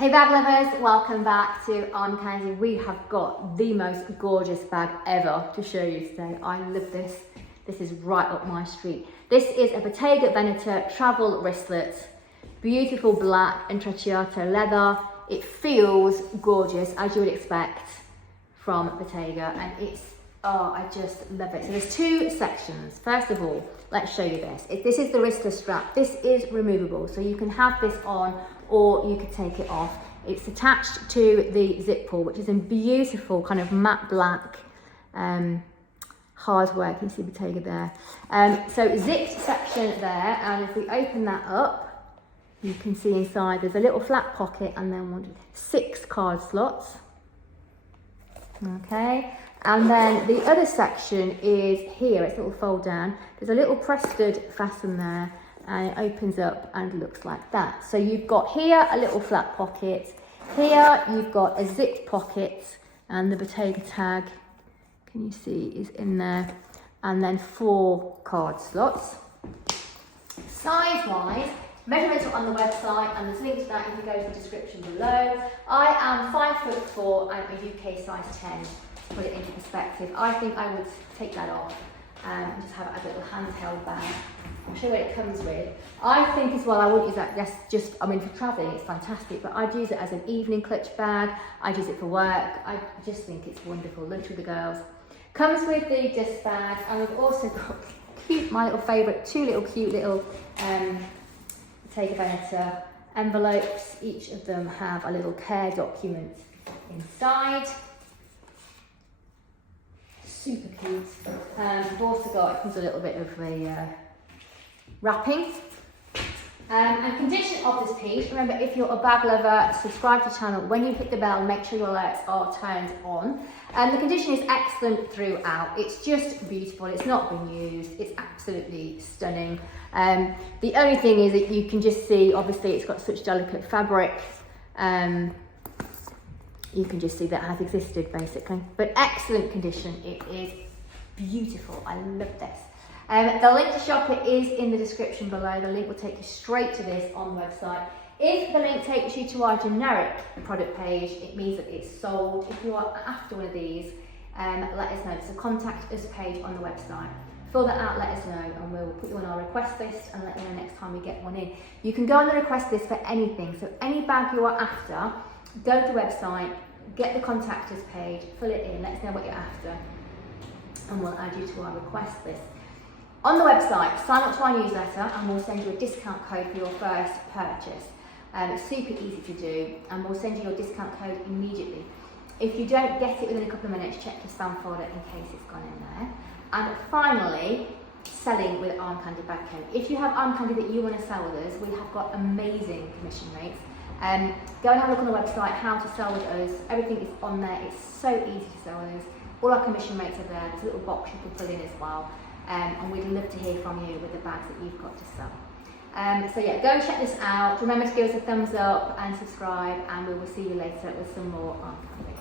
Hey bag lovers, welcome back to Armcandy. We have got the most gorgeous bag ever to show you today. I love this. This is right up my street. This is a Bottega Veneta travel wristlet. Beautiful black intrecciato leather. It feels gorgeous, as you would expect from Bottega, and it's, oh, I just love it. So there's two sections. First of all, let's show you this. This is the wristlet strap. This is removable, so you can have this on or you could take it off. It's attached to the zip pull, which is in beautiful kind of matte black, hard work. You can see Bottega there. So zipped section there, and if we open that up, you can see inside there's a little flat pocket and then 6 card slots. Okay, and then the other section is here. It's a little fold down. There's a little press stud fasten there, and it opens up and looks like that. So you've got here a little flat pocket. Here you've got a zipped pocket, and the Bottega tag, can you see, is in there, and then 4 card slots. Size wise, measurements are on the website, and there's links to that if you go to the description below. I am 5'4" and a UK size 10. To put it into perspective, I think I would take that off and just have it as a little handheld bag. I'll show you what it comes with. I think as well, I wouldn't use that I mean, for traveling it's fantastic, but I'd use it as an evening clutch bag. I'd use it for work. I just think it's wonderful. Lunch with the girls. Comes with the dust bag, and we've also got cute, my little favourite, 2 little cute little Bottega Veneta envelopes. Each of them have a little care document inside. Super cute. We've also got, it comes with a little bit of a wrapping. And condition of this piece, remember, if you're a bag lover, subscribe to the channel. When you hit the bell, make sure your alerts are turned on. And the condition is excellent throughout. It's just beautiful. It's not been used. It's absolutely stunning. The only thing is that you can just see, obviously it's got such delicate fabric. You can just see that it has existed basically, but excellent condition. It is beautiful. I love this. The link to shop it is in the description below. The link will take you straight to this on the website. If the link takes you to our generic product page, it means that it's sold. If you are after one of these, let us know. It's a contact us page on the website. Fill that out, let us know, and we'll put you on our request list and let you know next time we get one in. You can go on the request list for anything. So any bag you are after, go to the website, get the contact us page, fill it in, let us know what you're after, and we'll add you to our request list. On the website, sign up to our newsletter and we'll send you a discount code for your first purchase. It's super easy to do, and we'll send you your discount code immediately. If you don't get it within a couple of minutes, check your spam folder in case it's gone in there. And finally, selling with Armcandy Bag Co. If you have Armcandy that you want to sell with us, we have got amazing commission rates. Go and have a look on the website, how to sell with us. Everything is on there. It's so easy to sell with us. All our commission rates are there. There's a little box you can fill in as well. And we'd love to hear from you with the bags that you've got to sell. So yeah, go and check this out. Remember to give us a thumbs up and subscribe, and we will see you later with some more Armcandy.